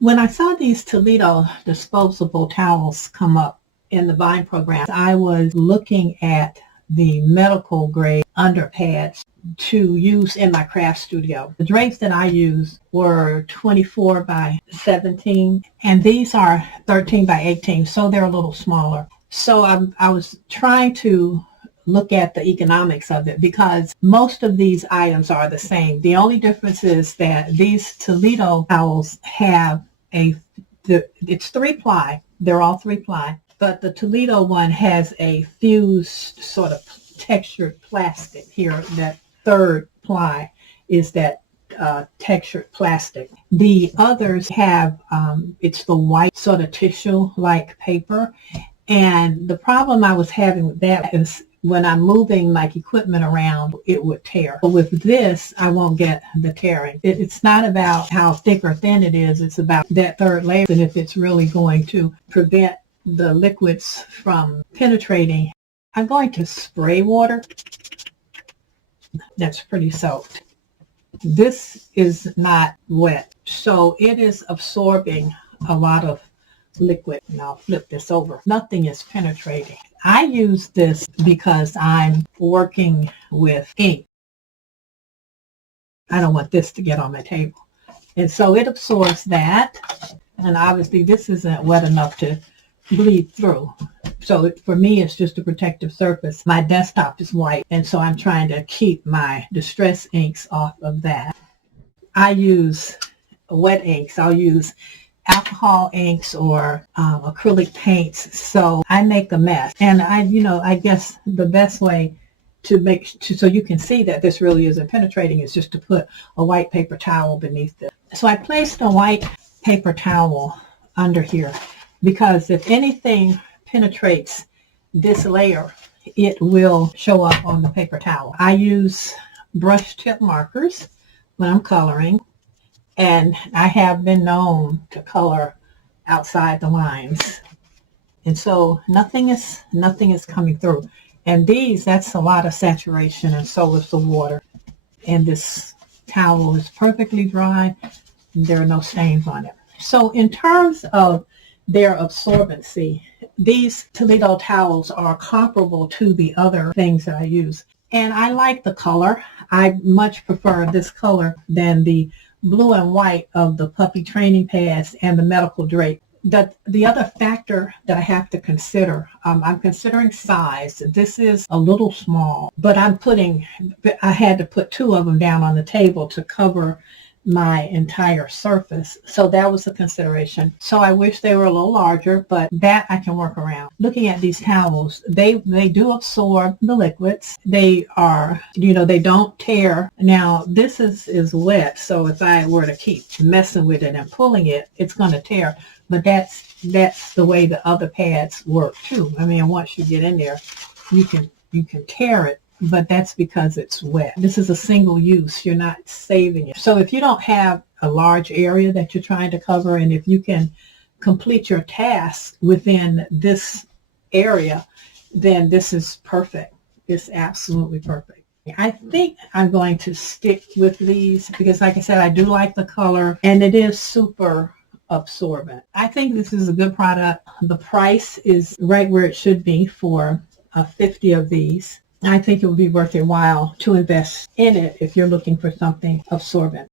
When I saw these TOEDO disposable towels come up in the Vine program, I was looking at the medical grade underpads to use in my craft studio. The drapes that I used were 24 by 17, and these are 13 by 18, so they're a little smaller. So I was trying to look at the economics of it because most of these items are the same. The only difference is that these TOEDO towels have it's 3-ply. They're all 3-ply, but the TOEDO one has a fused sort of textured plastic here. That third ply is that textured plastic. The others have it's the white sort of tissue-like paper, and the problem I was having with that is when I'm moving like equipment around, it would tear. But with this, I won't get the tearing. It's not about how thick or thin it is. It's about that third layer and if it's really going to prevent the liquids from penetrating. I'm going to spray water. That's pretty soaked. This is not wet, so it is absorbing a lot of liquid. And I'll flip this over. Nothing is penetrating. I use this because I'm working with ink. I don't want this to get on my table. And so it absorbs that. And obviously this isn't wet enough to bleed through. So for me, it's just a protective surface. My desktop is white, and so I'm trying to keep my distress inks off of that. I use wet inks. I'll use alcohol inks or acrylic paints, so I make a mess. And I guess the best way to so you can see that this really isn't penetrating is just to put a white paper towel beneath it. So I placed a white paper towel under here because if anything penetrates this layer, it will show up on the paper towel. I use brush tip markers when I'm coloring, and I have been known to color outside the lines. And so nothing is coming through. And that's a lot of saturation, and so is the water. And this towel is perfectly dry. There are no stains on it. So in terms of their absorbency, these TOEDO towels are comparable to the other things that I use. And I like the color. I much prefer this color than the blue and white of the puppy training pads and the medical drape. The other factor that I have to consider, I'm considering size. This is a little small, but I had to put 2 of them down on the table to cover my entire surface. So that was a consideration. So I wish they were a little larger, but that I can work around. Looking at these towels, they do absorb the liquids. They are, they don't tear. Now this is wet, so if I were to keep messing with it and pulling it, it's going to tear. But that's the way the other pads work too. I mean, once you get in there, you can tear it, but that's because it's wet. This is a single use. You're not saving it. So if you don't have a large area that you're trying to cover, and if you can complete your task within this area, then this is perfect. It's absolutely perfect. I think I'm going to stick with these because, like I said, I do like the color, and it is super absorbent. I think this is a good product. The price is right where it should be for 50 of these. I think it would be worth your while to invest in it if you're looking for something absorbent.